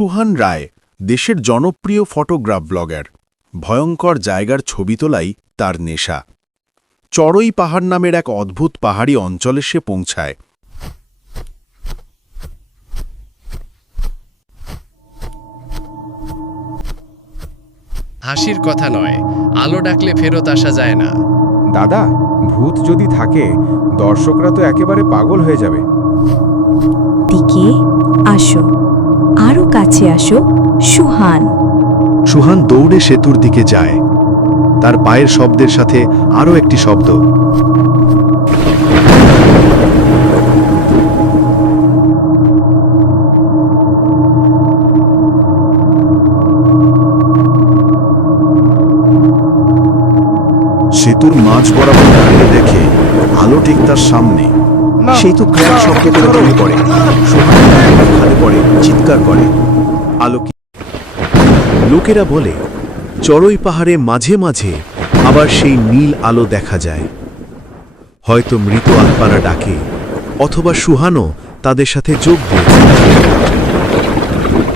সুহান রায় দেশের জনপ্রিয় ফটোগ্রাফ ব্লগার। ভয়ঙ্কর জায়গার ছবি তোলাই তার নেশা। চড়ই পাহাড় নামের এক অদ্ভুত পাহাড়ি অঞ্চলে সে পৌঁছায়। হাসির কথা নয় আলো ডাকলে ফেরত আসা যায় না। দাদা ভূত যদি থাকে দর্শকরা তো একেবারে পাগল হয়ে যাবে। দিকে আসো। আরও কাছে আসো, সুহান। সুহান দৌড়ে সেতুর দিকে যায়। তার পায়ের শব্দের সাথে আরও একটি শব্দ। সেতুর মাঝ বরাবর দেখে আলো ঠিক তার সামনে। সেই তো ক্র্যাক শব্দ করে ভেঙে পড়ে। খালে পড়ে চিৎকার করে। আলোকি লোকেরা বলে চড়ই পাহাড়ে মাঝে মাঝে আবার সেই নীল আলো দেখা যায়। হয়তো মৃত আত্মারা ডাকে অথবা সুহানো তাদের সাথে যোগ দিয়েছে।